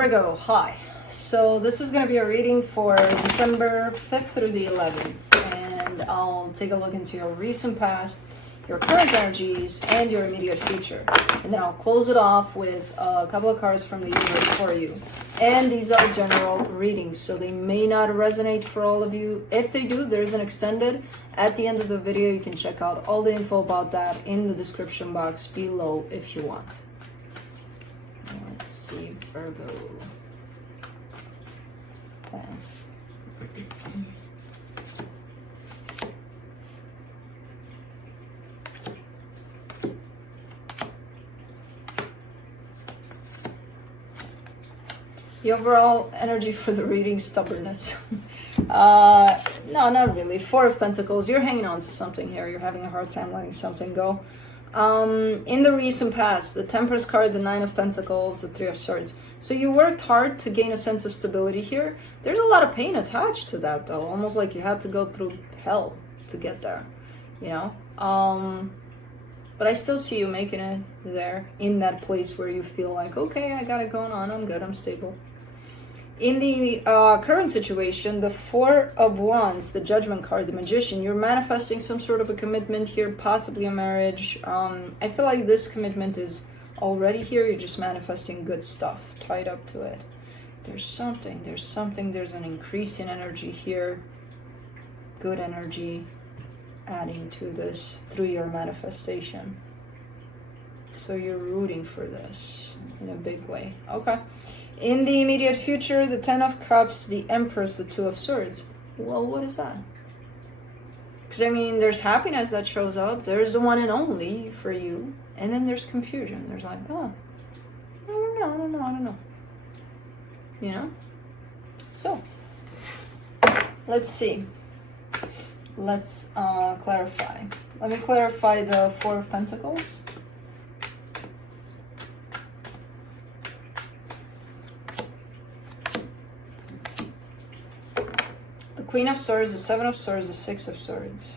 Virgo, hi. So this is going to be a reading for December 5th through the 11th. And I'll take a look into your recent past, your current energies, and your immediate future. And then I'll close it off with a couple of cards from the universe for you. And these are general readings, so they may not resonate for all of you. If they do, there's an extended. At the end of the video, you can check out all the info about that in the description box below if you want. Let's see, Virgo. Okay. The overall energy for the reading, stubbornness. No, not really. Four of Pentacles. You're hanging on to something here. You're having a hard time letting something go. In the recent past, the Temperance card, the Nine of Pentacles, the Three of Swords. So you worked hard to gain a sense of stability here. There's a lot of pain attached to that, though. Almost like you had to go through hell to get there, you know? But I still see you making it there, in that place where you feel like, okay, I got it going on, I'm good, I'm stable. In the current situation, the Four of Wands, the Judgment card, the Magician, you're manifesting some sort of a commitment here, possibly a marriage. I feel like this commitment is already here. You're just manifesting good stuff tied up to it. There's an increase in energy here. Good energy adding to this through your manifestation. So you're rooting for this in a big way. Okay. In the immediate future, the Ten of Cups, the Empress, the Two of Swords. Well, what is that? Because, I mean, there's happiness that shows up. There's the one and only for you. And then there's confusion. There's like, oh, I don't know. You know? So, let's see. Let's clarify. Let me clarify the Four of Pentacles. Queen of Swords, the Seven of Swords, the Six of Swords.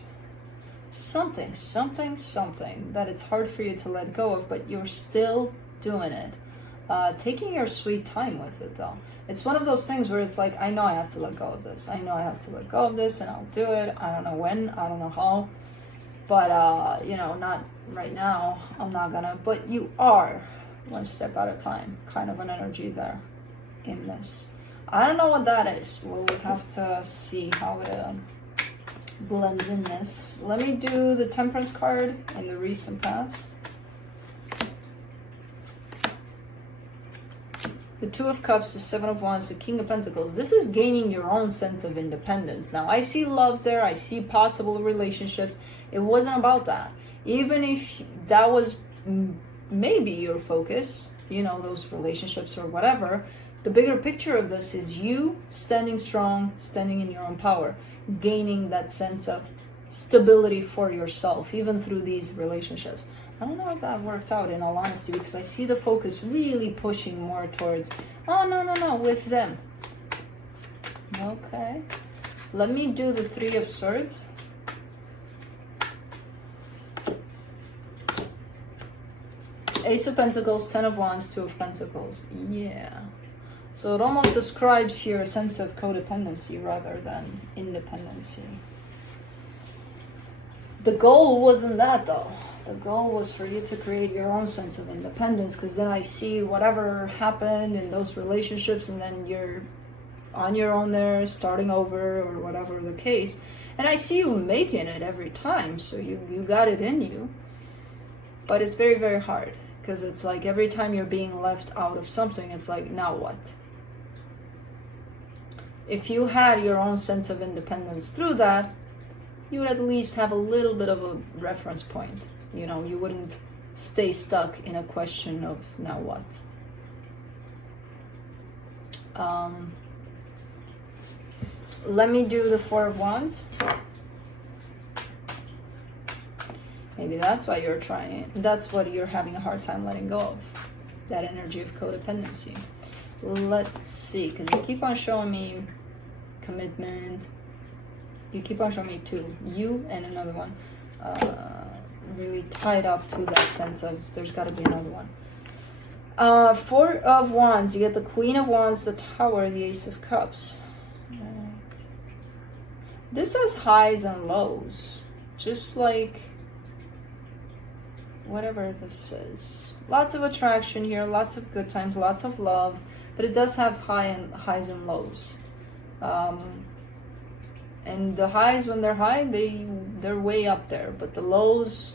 Something that it's hard for you to let go of, but you're still doing it. Taking your sweet time with it, though. It's one of those things where it's like, I know I have to let go of this. I know I have to let go of this, and I'll do it. I don't know when, I don't know how. But, you know, not right now. I'm not gonna. But you are, one step at a time. Kind of an energy there in this. I don't know what that is. We'll have to see how it blends in this. Let me do the Temperance card in the recent past. The Two of Cups, the Seven of Wands, the King of Pentacles. This is gaining your own sense of independence. Now, I see love there. I see possible relationships. It wasn't about that. Even if that was maybe your focus, you know, those relationships or whatever, the bigger picture of this is you standing strong, standing in your own power, gaining that sense of stability for yourself, even through these relationships. I don't know if that worked out, in all honesty, because I see the focus really pushing more towards, oh, no, with them. Okay. Let me do the Three of Swords. Ace of Pentacles, Ten of Wands, Two of Pentacles. Yeah. So it almost describes here a sense of codependency rather than independency. The goal wasn't that, though. The goal was for you to create your own sense of independence, because then I see whatever happened in those relationships, and then you're on your own there, starting over, or whatever the case. And I see you making it every time, so you got it in you. But it's very, very hard, because it's like every time you're being left out of something, it's like, now what? If you had your own sense of independence through that, you would at least have a little bit of a reference point. You know, you wouldn't stay stuck in a question of now what. Let me do the Four of Wands. Maybe that's why you're trying. That's what you're having a hard time letting go of. That energy of codependency. Let's see, because you keep on showing me commitment. You keep on showing me two. You and another one. Really tied up to that sense of there's got to be another one. Four of Wands, you get the Queen of Wands, the Tower, the Ace of Cups. Right. This has highs and lows, just like whatever this is. Lots of attraction here, lots of good times, lots of love, but it does have highs and lows. And the highs, when they're high, they're way up there, but the lows,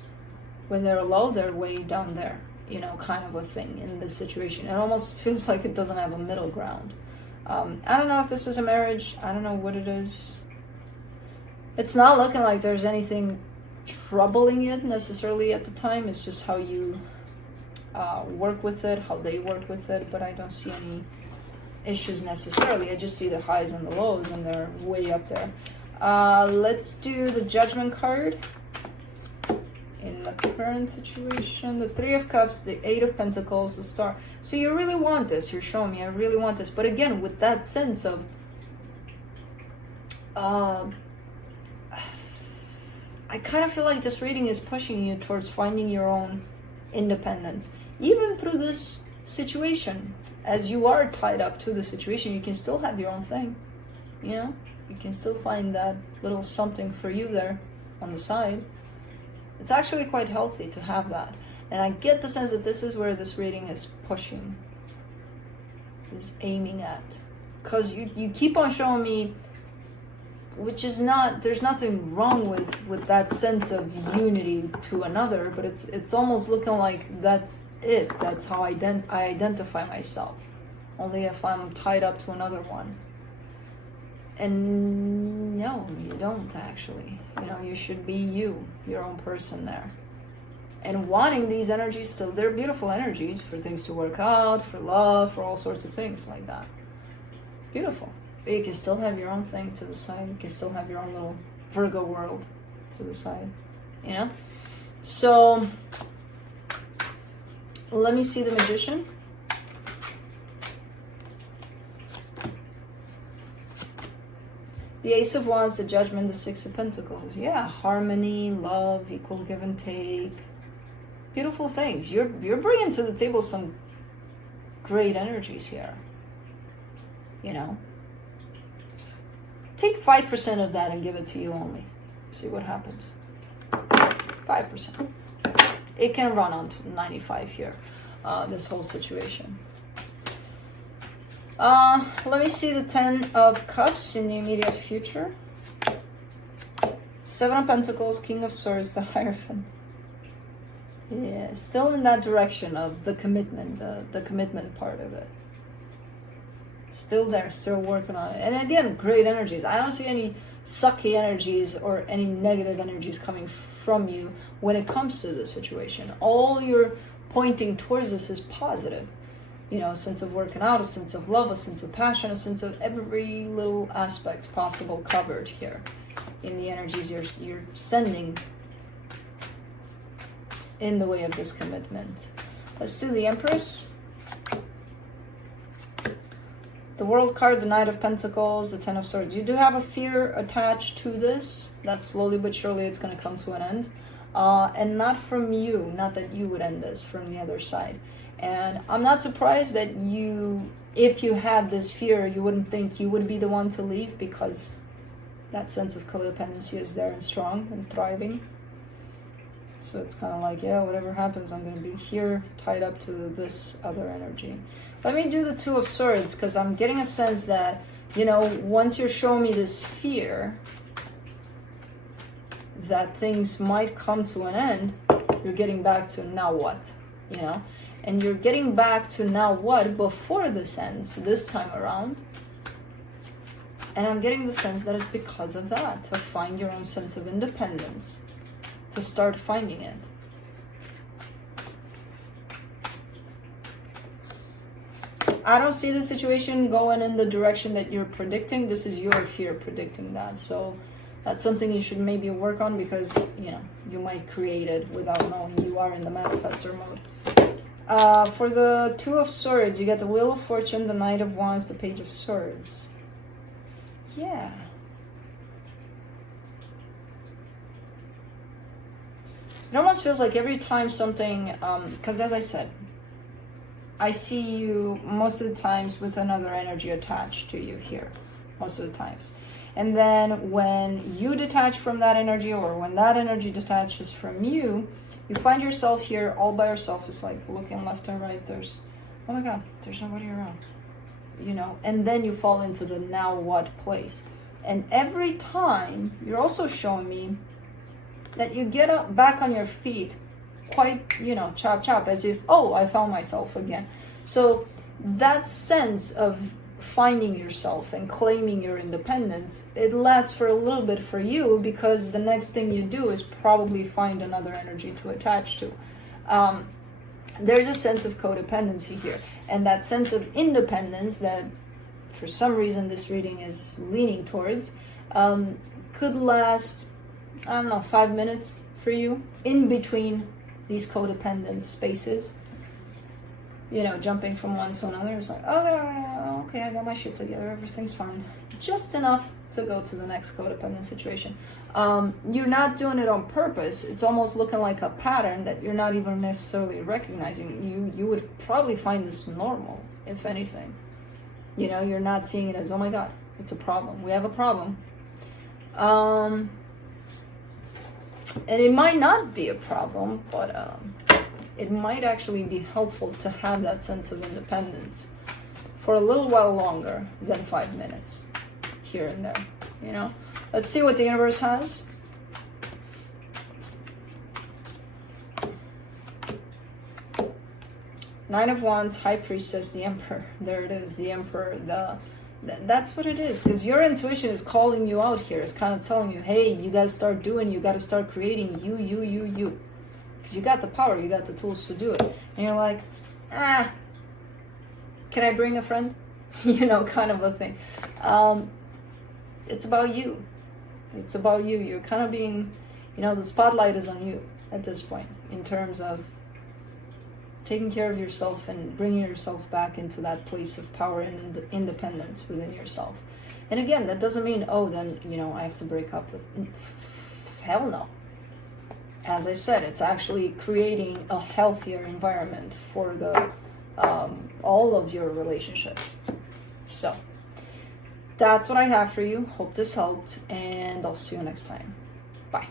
when they're low, they're way down there. You know, kind of a thing in this situation. It almost feels like it doesn't have a middle ground. I don't know if this is a marriage. I don't know what it is. It's not looking like there's anything troubling it necessarily at the time. It's just how you work with it, how they work with it, but I don't see any issues necessarily. I just see the highs and the lows, and they're way up there. Let's do the Judgment card. In the current situation, the Three of Cups, the Eight of Pentacles, the Star. So you really want this. You're showing me, I really want this. But again, with that sense of I kind of feel like this reading is pushing you towards finding your own independence. Even through this situation, as you are tied up to the situation, you can still have your own thing. You know? You can still find that little something for you there on the side. It's actually quite healthy to have that. And I get the sense that this is where this reading is pushing, is aiming at. Because you keep on showing me, which is not, there's nothing wrong with that sense of unity to another, but it's almost looking like that's it. That's how I identify myself. Only if I'm tied up to another one. And no, you don't actually. You know, you should be you, your own person there. And wanting these energies still, they're beautiful energies for things to work out, for love, for all sorts of things like that. Beautiful. But you can still have your own thing to the side. You can still have your own little Virgo world to the side. You know? So, let me see the Magician. The Ace of Wands, the Judgment, the Six of Pentacles. Yeah, harmony, love, equal give and take. Beautiful things. You're bringing to the table some great energies here. You know? Take 5% of that and give it to you only. See what happens. 5%. It can run on to 95 here, this whole situation. Let me see the Ten of Cups in the immediate future. Seven of Pentacles, King of Swords, the Hierophant. Yeah, still in that direction of the commitment, the commitment part of it. Still there, still working on it. And again, great energies. I don't see any sucky energies or any negative energies coming from you when it comes to this situation. All you're pointing towards this is positive. You know, a sense of working out, a sense of love, a sense of passion, a sense of every little aspect possible covered here in the energies you're sending in the way of this commitment. Let's do the Empress. The World card, the Knight of Pentacles, the Ten of Swords. You do have a fear attached to this. That slowly but surely it's going to come to an end. And not from you, not that you would end this, from the other side. And I'm not surprised that you, if you had this fear, you wouldn't think you would be the one to leave, because that sense of codependency is there and strong and thriving. So it's kind of like, yeah, whatever happens, I'm going to be here tied up to this other energy. Let me do the Two of Swords, because I'm getting a sense that, you know, once you're showing me this fear that things might come to an end, you're getting back to now what, you know? And you're getting back to now what before this ends, this time around. And I'm getting the sense that it's because of that, to find your own sense of independence, to start finding it. I don't see the situation going in the direction that you're predicting. This is your fear predicting that. So that's something you should maybe work on, because, you know, you might create it without knowing. You are in the manifestor mode. For the Two of Swords, you get the Wheel of Fortune, the Knight of Wands, the Page of Swords. Yeah. It almost feels like every time something, because as I said, I see you most of the times with another energy attached to you here, most of the times. And then when you detach from that energy, or when that energy detaches from you, you find yourself here all by yourself. It's like looking left and right. There's, oh my God, there's nobody around, you know? And then you fall into the now what place. And every time you're also showing me that you get up back on your feet quite, you know, chop, as if, oh, I found myself again. So that sense of finding yourself and claiming your independence, it lasts for a little bit for you, because the next thing you do is probably find another energy to attach to. There's a sense of codependency here, and that sense of independence that for some reason this reading is leaning towards, could last, I don't know, 5 minutes for you in between these codependent spaces. You know, jumping from one to another. It's like, oh, okay, I got my shit together, everything's fine. Just enough to go to the next codependent situation. You're not doing it on purpose. It's almost looking like a pattern that you're not even necessarily recognizing. You would probably find this normal, if anything. You know, you're not seeing it as, oh my God, it's a problem. We have a problem. And it might not be a problem, but it might actually be helpful to have that sense of independence for a little while longer than 5 minutes here and there, you know? Let's see what the universe has. Nine of Wands, High Priestess, the Emperor. There it is, the Emperor. That's what it is, because your intuition is calling you out here. It's kind of telling you, hey, you got to start doing, you got to start creating you. Because you got the power, you got the tools to do it. And you're like, can I bring a friend? You know, kind of a thing. It's about you. It's about you. You're kind of being, you know, the spotlight is on you at this point in terms of taking care of yourself and bringing yourself back into that place of power and independence within yourself. And again, that doesn't mean, oh, then, you know, I have to break up with... Hell no. As I said, it's actually creating a healthier environment for the all of your relationships. So that's what I have for you. Hope this helped, and I'll see you next time. Bye.